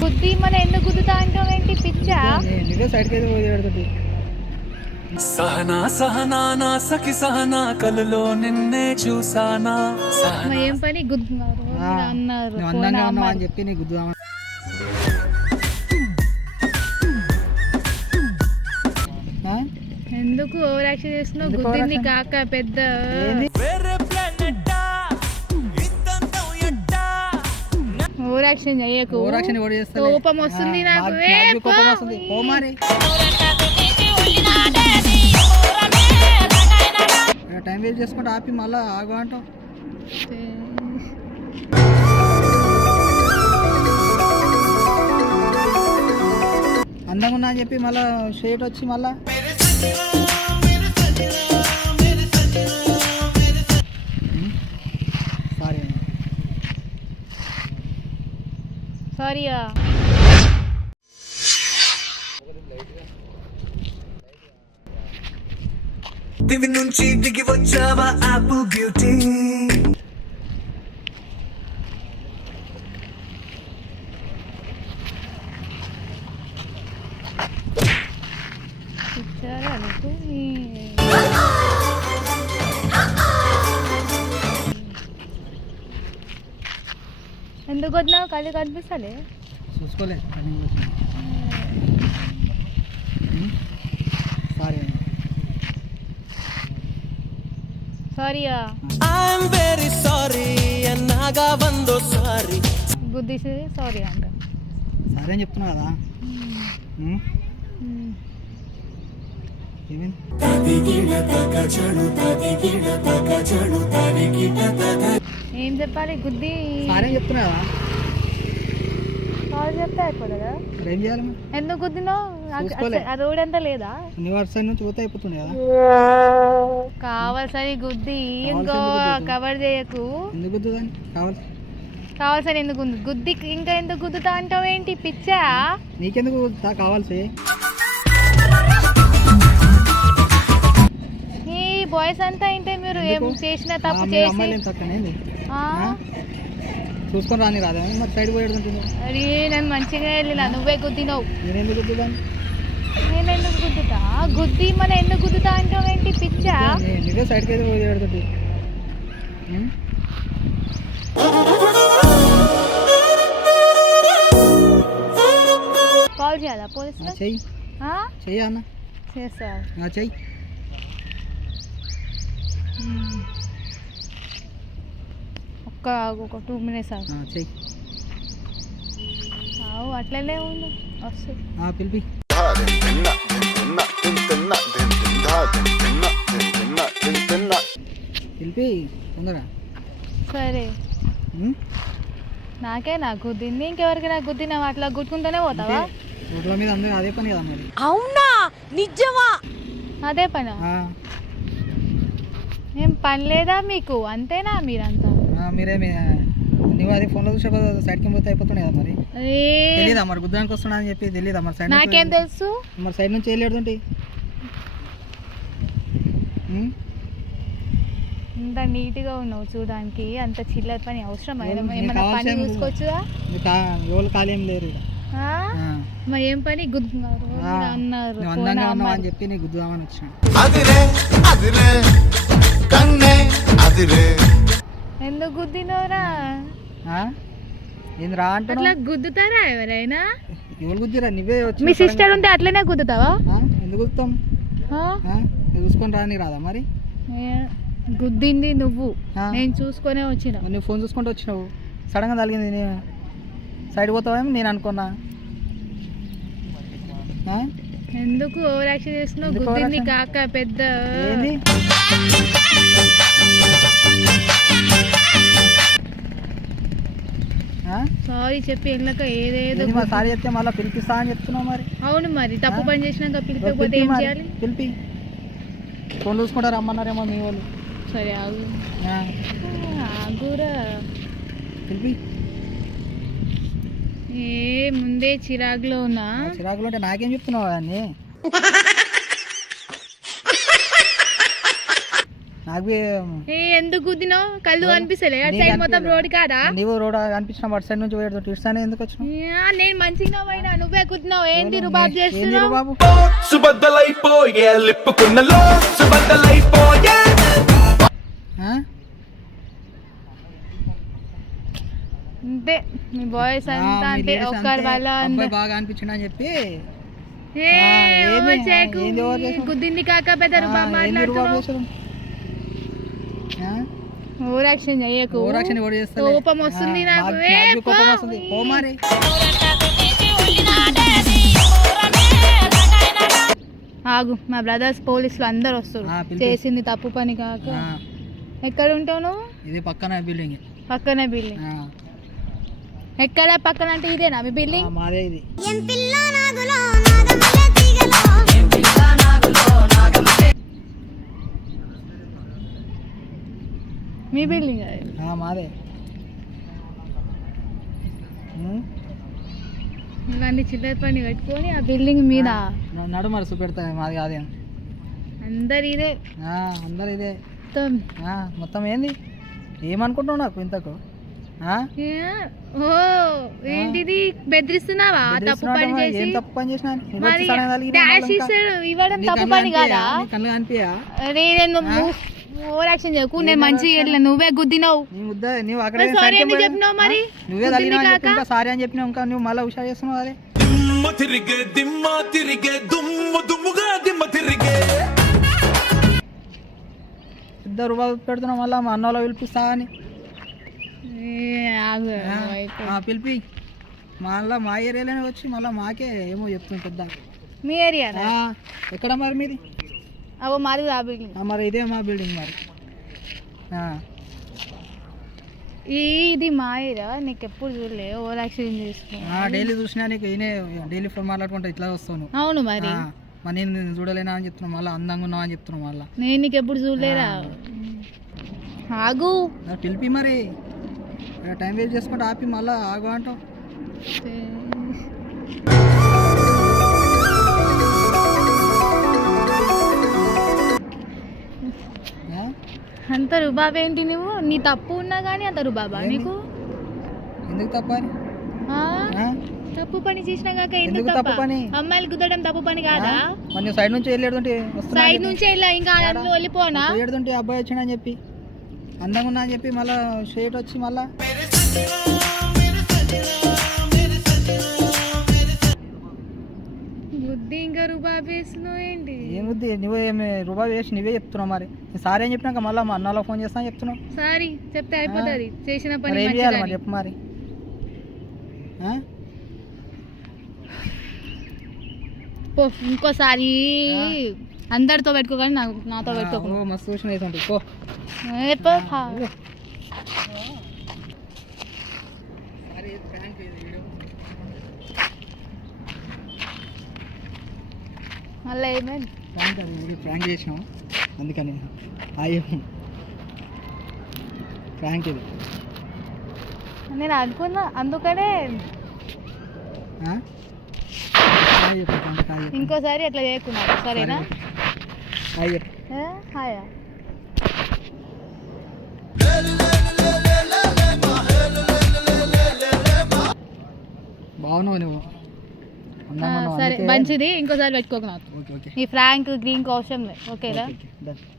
బుద్ధి మన ఎందుకు గుద్దుతా అంటావు ఏంటి? పిచ్చా? సహనా సహనా నా సఖి సహనా కలలో నిన్నే చూసానా? సహనా. మరి ఏం పని? గుద్దున్నారు అన్నారు. అమ్మారు. అని చెప్పి గుద్దుదామని. ఆ? ఎందుకు ఓవర్ యాక్షన్ చేస్తున్నావు గుద్దింది కాక పెద్ద. ఏంది ఓవర్ యాక్షన్ చెయ్యకు ఓవర్ యాక్షన్ చేస్తలే. కోపం వస్తుంది నాకు. ఏ, కోపం. వస్తుంది టైం వేస్ట్ చేసుకుంటే ఆపి మళ్ళీ ఆగు అంటావు అందంగా ఉన్నా అని చెప్పి మళ్ళీ షేట్ వచ్చి మళ్ళా సారీ దివి నుంచి దిగి వచ్చావా యాప్ బ్యూటీ ఇచ్చారా నీకు ఎందుకు వద్దావు కళ్ళు కనిపిస్తలే? చూసుకోలే రన్నింగ్ వచ్చింది సారీ సారీయా? ఐఎమ్ వెరీ సారీ అన్నాగా వందో సారీ. గుద్దిసి సారీ అంట. సరే అని చెప్తున్నా కదా. ఏమైంది ఏం చెప్పాలి? గుద్ది. సరే అని చెప్తున్నా కదా సారీ చెప్తే అయిపోతుందా? ఏం చేయాలి ఎందుకు గుద్దినావు? ఆ రోడ్ అంతా లేదా? సైడ్ నుంచి పోతే అయిపోతుంది కదా. కావాల్సని గుద్ది. ఇంకో. కవర్ చేయకు. ఎందుకు వద్దు దాన్ని కావాలి కావాల్సని ఎందుకు గుద్ది? ఇంకా ఎందుకు గుద్దుతా అంటావు ఏంటి పిచ్చా? నీకెందుకు వద్దా కావాల్సి బాయ్స్ అంతా ఏంటే మీరు ఏం ఎందుకు? చేసిన తప్పు చేసి? చూసుకొని రాని రాదా? మరి సైడ్ పోయేడుతుంటుంది అరే నేను మంచిగా వెళ్ళినా. నువ్వే గుద్దినావు. నేనెందుకు వద్దు దాన్ని నేను ఎందుకు గుద్దుతా? గుద్ది మన ఎందుకు గుద్దుతా అంటావు ఏంటి పిచ్చా? నీ- నీకే సైడ్కి అయితే పోయేడుతుంది కాల్ చేయాలా పోలీస్ చెయ్యి. చెయ్యి అన్న. చేస్తా. చెయ్యి. ఒక్క ఒక టూ మినిట్స్ ఆ, చెయ్యి. ఆవు అట్లనే ఉండు. వస్తుంది పిలిపి. పిలిపి తొందరగా. సరే? నాకే నాకు గుద్దింది ఇంకెవరికి నాకు గుద్దినావు అట్లా గుర్తుకుంటూనే పోతావా? రోడ్ల మీద అందరూ అదే పని కదా మరి. అదే పని? ఏం పని లేదా మీకు? అంతేనా మీరంతా? ఆ, మీరేమి నువ్వు అదే ఫోన్లో చూసే సైడ్కి పోతే అయిపోతుండే కదా మరి. తెలీదా మరి గుద్దానికి వస్తున్నా అని చెప్పి తెలీదా మరి సైడ్ నాకేం తెలుసు? మరి సైడ్ నుంచి వెళ్ళేడుతుంటే ఇంత నీట్గా ఉన్నావు చూడడానికి అంత చిల్లర పని అవసరం ఏమైనా పని చూసుకోవచ్చుగా? ఎవరు ఖాళీ ఏం లేరు ఇక్కడ. మరి ఏం పని? గుద్దున్నారు అన్నారు. అందంగా ఉన్నావు. అని చెప్పి గుద్దుదామని వచ్చిన. అదిరే అదిరే కన్నే అదిరే. ఎందుకు గుద్దినవరా ఆ? ఏంది రా అట్లా గుద్దుతారా ఎవరైనా? ఎవరు గుద్దిరా? నువ్వే వచ్చి మీ సిస్టర్ ఉంటే అట్లనే గుద్దుతావా? ఎందుకు గుద్దుతాం? చూసుకొని రాని రాదా మరి? గుద్దింది నువ్వు. నేను చూసుకొనే వచ్చిన. నువ్వు ఫోన్ చూసుకుంటూ వచ్చినావు. సడన్గా తగిలింది నేను సైడ్ పోతావేమో నేను అనుకున్నా? ఎందుకు ఓవర్ యాక్షన్ చేస్తున్నావు? కాక పెద్ద. ఏంది? సారీ చెప్పి వెళ్ళక ఏదేదో సారీ చెప్తే మళ్ళీ పిలిపిస్తా అని చెప్తున్నావు మరి? అవును మరి తప్పు? పని చేసినాక పిలిచకపోతే పిలిపి ఏం చేయాలి? పిలిపి. ఫోన్ చూసుకుంటా రమ్మన్నారేమో మీ వాళ్ళు. సరే ఆగు. ఆగురా. పిలిపి. ఏ ముందే చిరాకులో ఉన్నా? చిరాకులు ఉంటే నాకేం చెప్తున్నావు అన్ని నాకు ఏ ఎందుకు గుద్దినావు? కళ్ళు కనిపిస్తలే అటు సైడ్ మొత్తం? రోడ్ కాదా? నీవు రోడ్ అనిపించిన అటు సైడ్ నుంచి పోయేది ఇస్తానే ఎందుకు వచ్చినావు? నేను మంచిగా పోయినా నువ్వే గుద్దినావు. ఏంది రుబాబ్ చేస్తున్నావు? బాబు సుబద్దలైపోయే లిప్పుకున్నలో సుబద్దలైపోయే. అంతే మీ బాయ్స్ అంతా అంటే అంతే. వల్ల బాగా అనిపించింది అని చెప్పి చేయకు. గుద్దింది కాక పెద్ద యాక్షన్ ఎవడు చేస్తలే. కోపం వస్తుంది నాకు. కోపం. వస్తుంది. పో మరి. ఆగు మా బ్రదర్స్ పోలీసులు అందరు వస్తారు. చేసింది తప్పు పని కాక. ఎక్కడ ఉంటావు నువ్వు? ఇది పక్కన బిల్డింగ్ పక్కనే బిల్డింగ్ ఎక్కడ? పక్కన అంటే ఇదేనా? మీ బిల్డింగ్? మాదే ఇది. మీ బిల్డింగ్ మాదే? ఇలాంటి చిల్లర పని కట్టుకొని ఆ బిల్డింగ్ మీద. నడు మరి చూపెడతా మాది కాదే అందరు ఇదే. ఆ, అందరు ఇదే. మొత్తం. ఆ, మొత్తం ఏంది? ఏమనుకుంటున్నావు నాకు ఇంతకు? ఏంటిది? బెదిరిస్తున్నావా? తప్పు బెదిరిస్తున్నావు పని అంటే మరి చేసి? ఏం తప్పు పని చేసినా? నీ వచ్చి మరి సడన్గా తగిలిన డాష్ మళ్ళా ఇంకా. ఇస్తాడు ఇవ్వడం నీ తప్పు కళ్ళు పని కాదా? కనిపియా? నీ కళ్ళు కనిపియా? అరే నేను ఓవర్ యాక్షన్ చేయకు నేను మంచిగా వెళ్ళిన నువ్వే గుద్దినావు. నువ్వు అక్కడే చెప్పినావు మరి? నువ్వే సారీ అని చెప్పినావు ఇంకా నువ్వు మళ్ళీ హుషారు చేస్తున్నావు అదే? దిమ్మ తిరిగే దిమ్మ తిరిగే దుమ్ము దుమ్ముగా దిమ్మ తిరిగే. ఇద్దరు పెడుతున్నావు మళ్ళీ మా అన్నలో పిలిపిస్తా అని. పిలిపి. మళ్ళీ మా ఏరియాలోనే వచ్చి మళ్ళీ మాకే ఏమో చెప్తుంది పెద్ద. మీ ఏరియా ఎక్కడ మరి మీది? అవో మాది ఆ బిల్డింగ్ మరి ఇదే మా బిల్డింగ్ మరి. ఇది మా ఏరియా నీకు ఎప్పుడు చూడలే ఓవర్ యాక్షన్ చేసుకో డైలీ చూసినా నీకు ఈయనే డైలీ ఫోన్ మాట్లాడుకుంటా ఇట్లా వస్తావు నువ్వు. అవును మరి. మరి నేను చూడలేనా అని చెప్తున్నావు మళ్ళీ అందంగా ఉన్నావు అని చెప్తున్నావు మళ్ళీ. నేను నీకు ఎప్పుడు చూడలేరా ఆగు. పిలిపి మరి. టైం వేస్ట్ చేసుకుంటే ఆపి మళ్ళీ ఆగు అంటావు. ఆ? అంత రుబాబ్ ఏంటి నువ్వు? నీ తప్పు ఉన్నా కానీ అంత రుబాబా? నీకు? ఎందుకు తప్ప అని? ఆ? ఆ? తప్పు పని చేసినా కాక ఎందుకు తప్పు? పని? అమ్మాయిలు కుదరడం తప్పు పని కాదా? నువ్వు సైడ్ నుంచి వస్తున్నా సైడ్ నుంచి వెళ్ళా ఇంకా వెళ్ళిపోనా? వెళ్ళేడుతుంటే అబ్బాయి వచ్చిండని చెప్పి. అందంగా ఉన్నా అని చెప్పి మళ్ళీ షేట్ వచ్చి మళ్ళా. ఏం బుద్ధి నువ్వు ఏమి రూపాయి వేసి నువ్వే చెప్తున్నావు మరి. సారీ అని చెప్పినాక మళ్ళీ మా అన్నలో ఫోన్ చేస్తాను చెప్తున్నావు. సారీ చెప్తే అయిపోతుంది. చేసిన పని ఏం చేయాలి మరి. చెప్పు మరి. ఇంకోసారి అందరితో పెట్టుకోగానే నాకు నాతో పెట్టుకోకు. ఓ మస్తు చూసిన పో ఏ పో, పా. మళ్ళీ ఏమైంది? ప్రాంక్ అది ఇది ప్రాంక్ చేసినాం. అందుకని అయ్యో ప్రాంక్ ఇది నేను అనుకున్నా అందుకనే. ఇంకోసారి అట్లా చేయకున్నాను సరేనా? హాయ్? హాయా? నువ్వు. సరే అందుకే- మంచిది. ఇంకోసారి పెట్టుకోకు నాకు. ఈ ఫ్రాంక్ గ్రీన్ అవసరం లేదు ఓకేనా? Okay, okay, done.